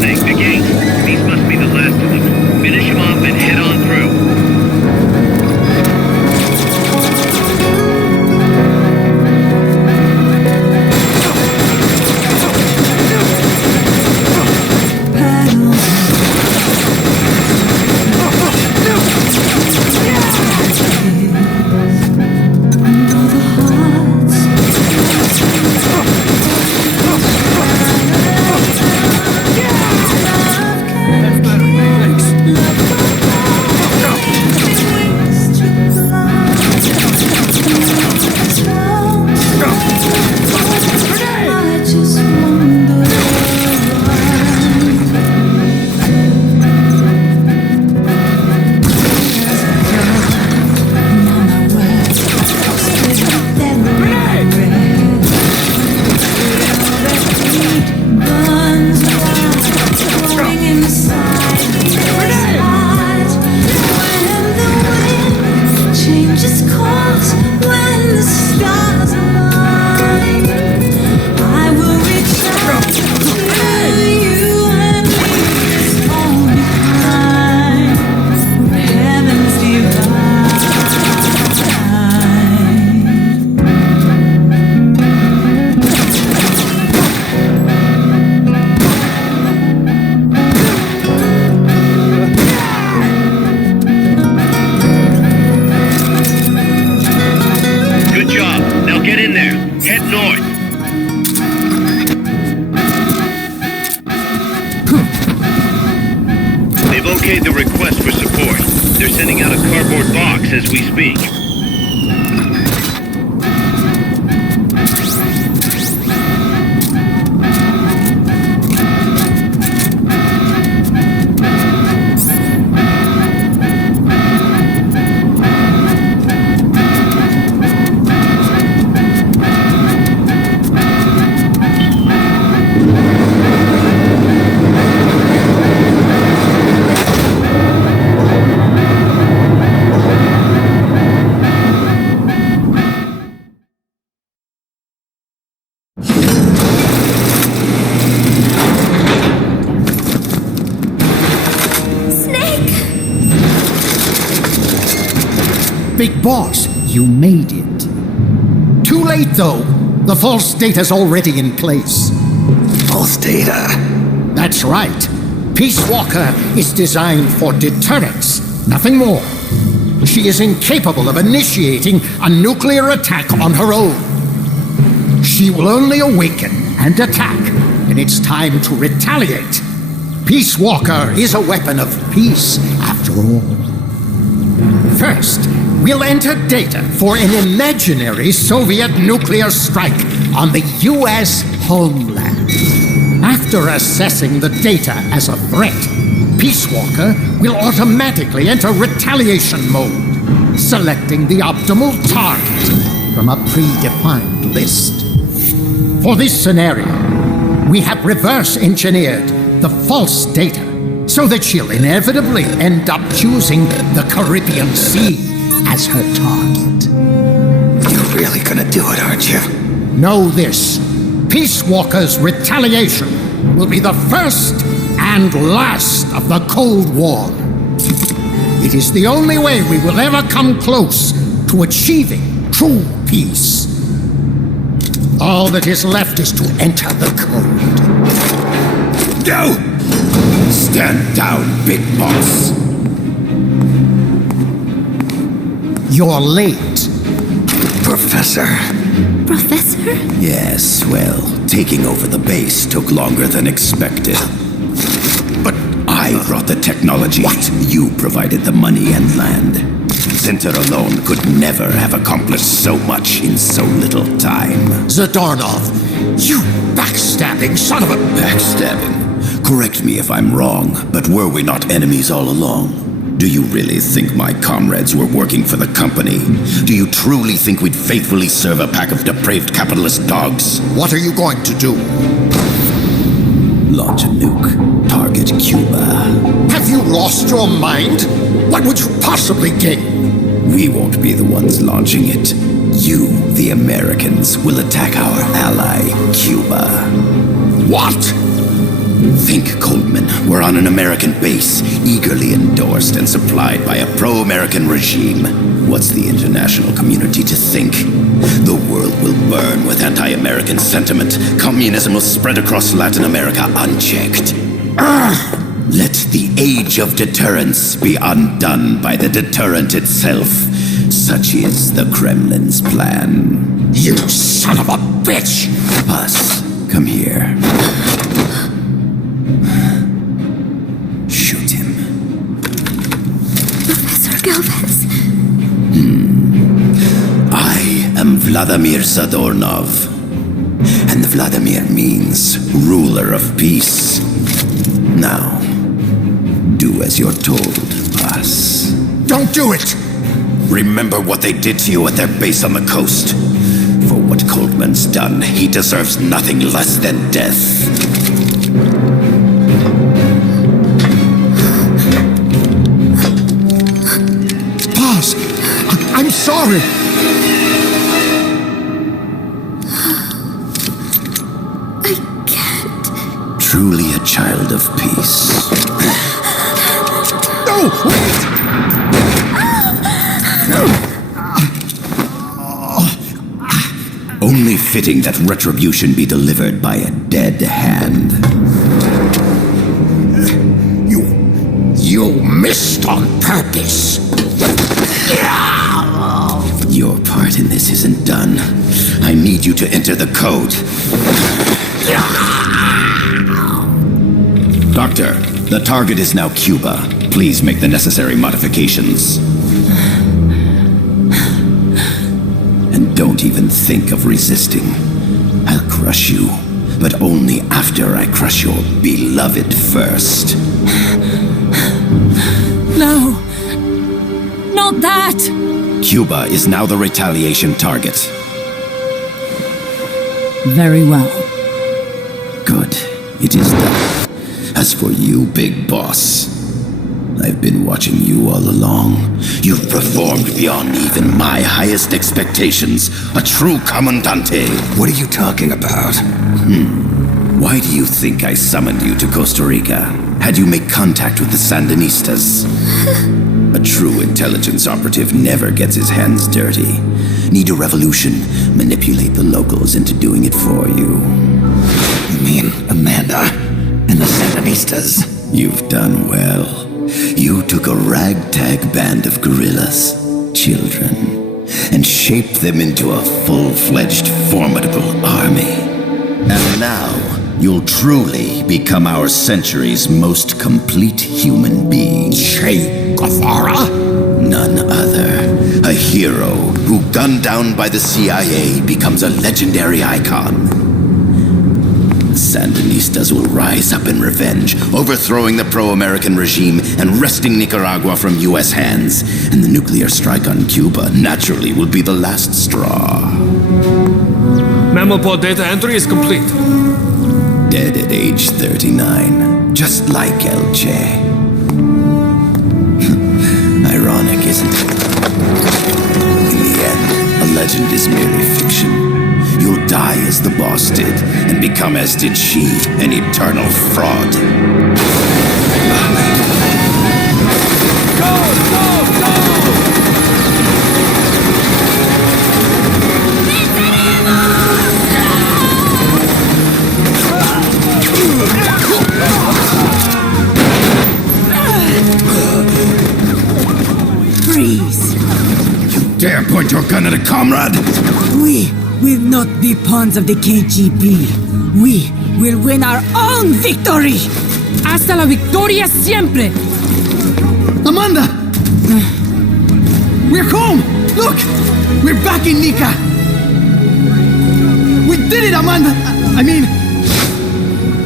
saying, the gates. These must be the last of them. Finish them off and head on through. The request for support. They're sending out a cardboard box as we speak. Big Boss, you made it. Too late, though. The false data's already in place. False data? That's right. Peace Walker is designed for deterrence, nothing more. She is incapable of initiating a nuclear attack on her own. She will only awaken and attack when it's time to retaliate. Peace Walker is a weapon of peace, after all. First, we'll enter data for an imaginary Soviet nuclear strike on the U.S. homeland. After assessing the data as a threat, Peace Walker will automatically enter retaliation mode, selecting the optimal target from a predefined list. For this scenario, we have reverse engineered the false data so that she'll inevitably end up choosing the Caribbean Sea as her target. You're really gonna do it, aren't you? Know this. Peace Walker's retaliation will be the first and last of the Cold War. It is the only way we will ever come close to achieving true peace. All that is left is to enter the code. Go! Stand down, Big Boss. You're late. Professor. Professor? Yes, well, taking over the base took longer than expected. But I brought the technology. What? You provided the money and land. Center alone could never have accomplished so much in so little time. Zadornov, you backstabbing son of a... Backstabbing? Correct me if I'm wrong, but were we not enemies all along? Do you really think my comrades were working for the company? Do you truly think we'd faithfully serve a pack of depraved capitalist dogs? What are you going to do? Launch a nuke. Target Cuba. Have you lost your mind? What would you possibly gain? We won't be the ones launching it. You, the Americans, will attack our ally, Cuba. What? Think, Coldman. on an American base, eagerly endorsed and supplied by a pro-American regime. What's the international community to think? The world will burn with anti-American sentiment. Communism will spread across Latin America unchecked. Let the age of deterrence be undone by the deterrent itself. Such is the Kremlin's plan. You son of a bitch! Buzz, come here. Shoot him. Professor Galvez. I am Vladimir Zadornov. And Vladimir means ruler of peace. Now, do as you're told, Buzz. Don't do it! Remember what they did to you at their base on the coast. For what Coltman's done, he deserves nothing less than death. Buzz, I'm sorry. I can't. Truly a child of peace. No, wait! Only fitting that retribution be delivered by a dead hand. You missed on purpose. Your part in this isn't done. I need you to enter the code. Doctor, the target is now Cuba. Please make the necessary modifications. And don't even think of resisting. I'll crush you, but only after I crush your beloved first. No. Not that! Cuba is now the retaliation target. Very well. Good. It is done. As for you, big boss, I've been watching you all along. You've performed beyond even my highest expectations. A true comandante. What are you talking about? Why do you think I summoned you to Costa Rica? Had you make contact with the Sandinistas? A true intelligence operative never gets his hands dirty. Need a revolution? Manipulate the locals into doing it for you. You mean Amanda and the Sandinistas? You've done well. You took a ragtag band of guerrillas, children, and shaped them into a full-fledged, formidable army. And now, you'll truly become our century's most complete human being. Che Guevara? None other. A hero who, gunned down by the CIA, becomes a legendary icon. The Sandinistas will rise up in revenge, overthrowing the pro-American regime and wresting Nicaragua from U.S. hands. And the nuclear strike on Cuba naturally will be the last straw. Mammal data entry is complete. Dead at age 39, just like El Che. Ironic, isn't it? In the end, a legend is merely fiction. You'll die as the boss did, and become as did she, an eternal fraud. Freeze! Dare point your gun at a comrade? We will not be pawns of the KGB. We will win our own victory! Hasta la victoria siempre! Amanda! We're home! Look! We're back in Nica! We did it, Amanda! I mean...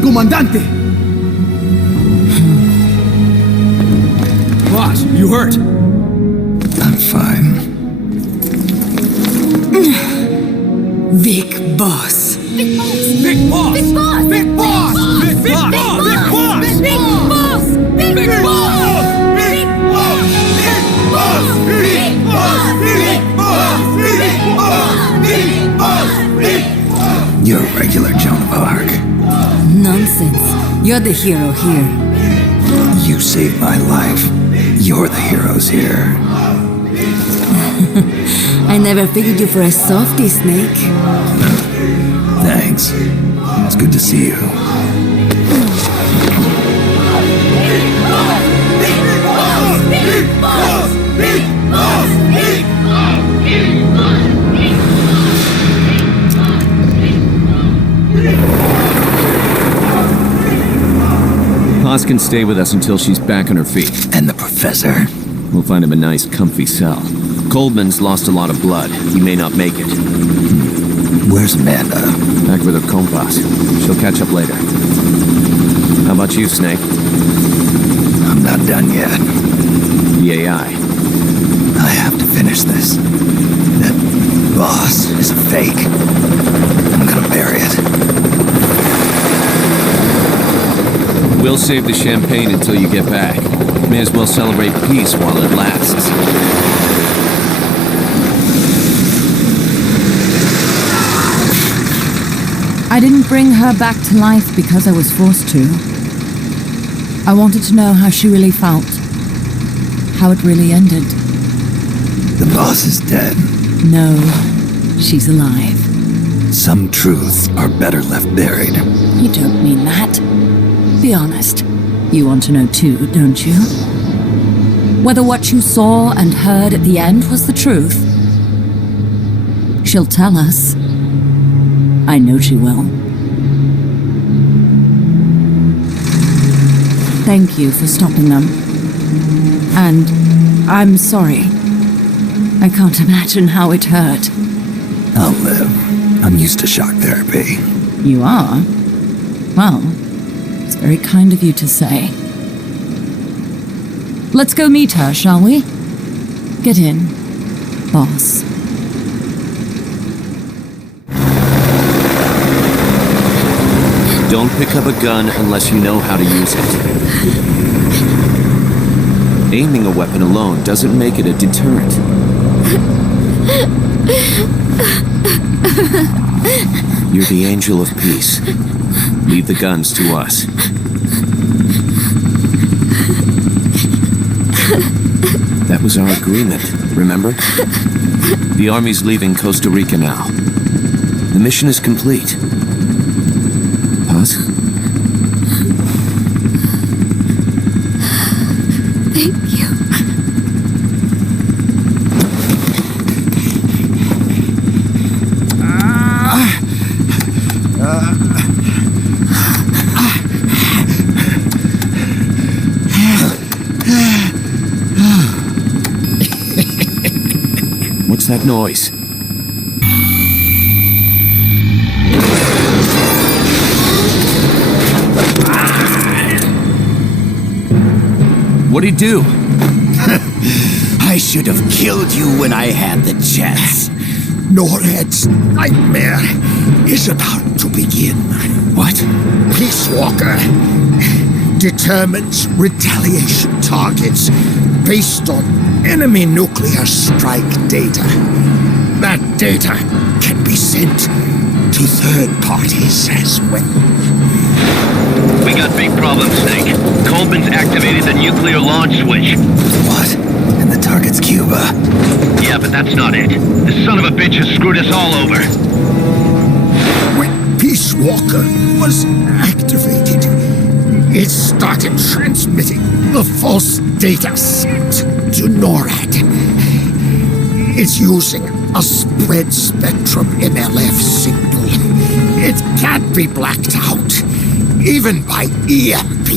Comandante! Boss, you hurt? I'm fine. Big boss. Big boss! Big boss! Big boss! Big boss! Big boss! Big boss! Big Big boss! boss! Big boss! Big boss! Big boss! Big boss! Big boss! Big boss! Big boss! You're a regular Joan of Arc. Nonsense. You're the hero here. You saved my life. You're the heroes here. I never figured you for a softie, Snake. Thanks. It's good to see you. Haas can stay with us until she's back on her feet. And the professor? We'll find him a nice, comfy cell. Coldman's lost a lot of blood. He may not make it. Where's Amanda? Back with her compass. She'll catch up later. How about you, Snake? I'm not done yet. The AI. I have to finish this. That boss is a fake. I'm gonna bury it. We'll save the champagne until you get back. May as well celebrate peace while it lasts. I didn't bring her back to life because I was forced to. I wanted to know how she really felt. How it really ended. The boss is dead. No, she's alive. Some truths are better left buried. You don't mean that. Be honest. You want to know too, don't you? Whether what you saw and heard at the end was the truth. She'll tell us. I know she will. Thank you for stopping them. And I'm sorry. I can't imagine how it hurt. I'll live. I'm used to shock therapy. You are? Well, it's very kind of you to say. Let's go meet her, shall we? Get in, boss. Don't pick up a gun unless you know how to use it. Aiming a weapon alone doesn't make it a deterrent. You're the angel of peace. Leave the guns to us. That was our agreement, remember? The Army's leaving Costa Rica now. The mission is complete. Paz? Thank you. What's that noise? What'd he do? I should have killed you when I had the chance. Norred's nightmare is about to begin. What? Peace Walker determines retaliation targets based on enemy nuclear strike data. That data can be sent to third parties as well. We got big problems, Snake. Coleman's activated the nuclear launch switch. What? And the target's Cuba. Yeah, but that's not it. The son of a bitch has screwed us all over. When Peace Walker was activated, it started transmitting the false data set to NORAD. It's using a spread spectrum MLF signal. It can't be blacked out, even by EMP.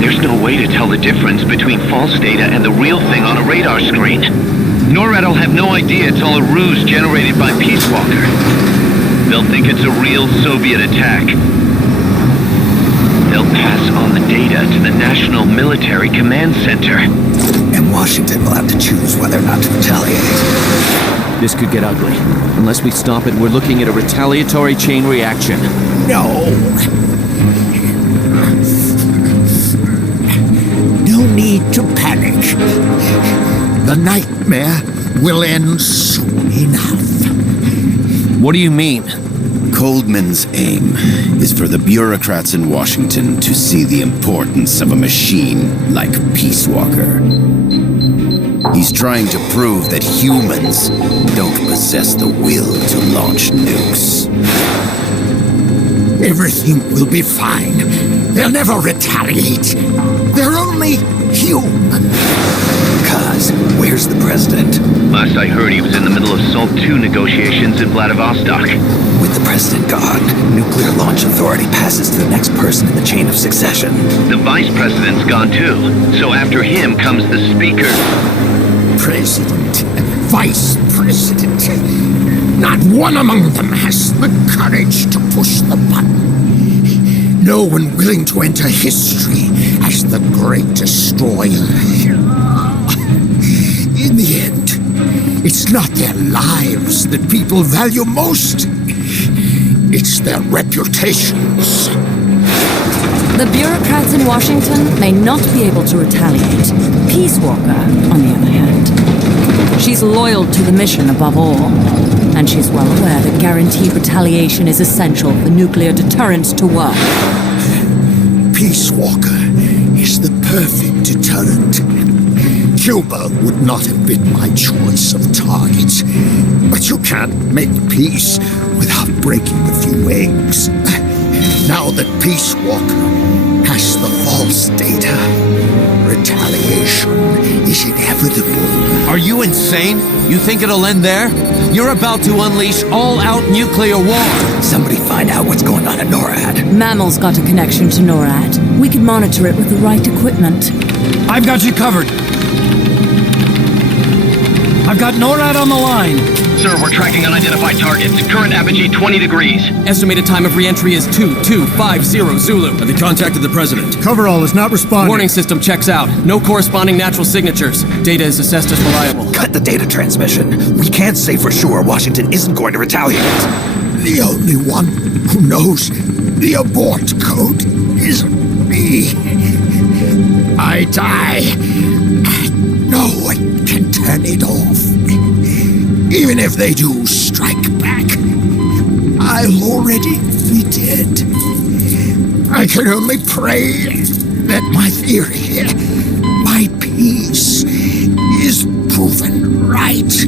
There's no way to tell the difference between false data and the real thing on a radar screen. NORAD will have no idea it's all a ruse generated by Peace Walker. They'll think it's a real Soviet attack. They'll pass on the data to the National Military Command Center. And Washington will have to choose whether or not to retaliate. This could get ugly. Unless we stop it, we're looking at a retaliatory chain reaction. No. No need to panic. The nightmare will end soon enough. What do you mean? Coldman's aim is for the bureaucrats in Washington to see the importance of a machine like Peace Walker. He's trying to prove that humans don't possess the will to launch nukes. Everything will be fine. They'll never retaliate. They're only human. Kaz, where's the president? Last I heard, he was in the middle of SALT II negotiations in Vladivostok. With the president gone, Nuclear Launch Authority passes to the next person in the chain of succession. The vice president's gone too, so after him comes the speaker. President, vice president. Not one among them has the courage to push the button. No one willing to enter history as the great destroyer. In the end, it's not their lives that people value most. It's their reputations. The bureaucrats in Washington may not be able to retaliate. Peace Walker, on the other hand, she's loyal to the mission above all. And she's well aware that guaranteed retaliation is essential for nuclear deterrence to work. Peace Walker is the perfect deterrent. Cuba would not have been my choice of targets, but you can't make peace without breaking a few eggs. Now that Peace Walker has the false data, retaliation is inevitable. Are you insane? You think it'll end there? You're about to unleash all-out nuclear war! Somebody find out what's going on at NORAD. Mammal's got a connection to NORAD. We could monitor it with the right equipment. I've got you covered. I've got NORAD on the line. Sir, we're tracking unidentified targets. Current apogee 20 degrees. Estimated time of re-entry is 2250 Zulu. Have you contacted the president? Coverall is not responding. Warning system checks out. No corresponding natural signatures. Data is assessed as reliable. Cut the data transmission. We can't say for sure Washington isn't going to retaliate. The only one who knows the abort code is me. I die. No one can turn it off. Even if they do strike back, I'll already be dead. I can only pray that my theory, my peace, is proven right.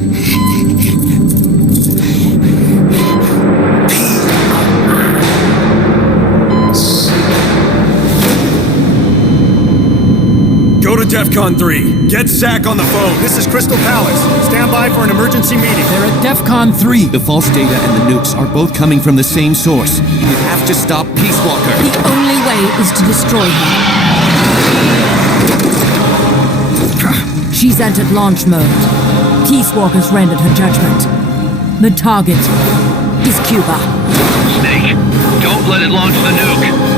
Go to DEFCON 3. Get Zach on the phone. This is Crystal Palace. Stand by for an emergency meeting. They're at DEFCON 3. The false data and the nukes are both coming from the same source. We have to stop Peace Walker. The only way is to destroy her. She's entered launch mode. Peace Walker's rendered her judgment. The target is Cuba. Snake, don't let it launch the nuke.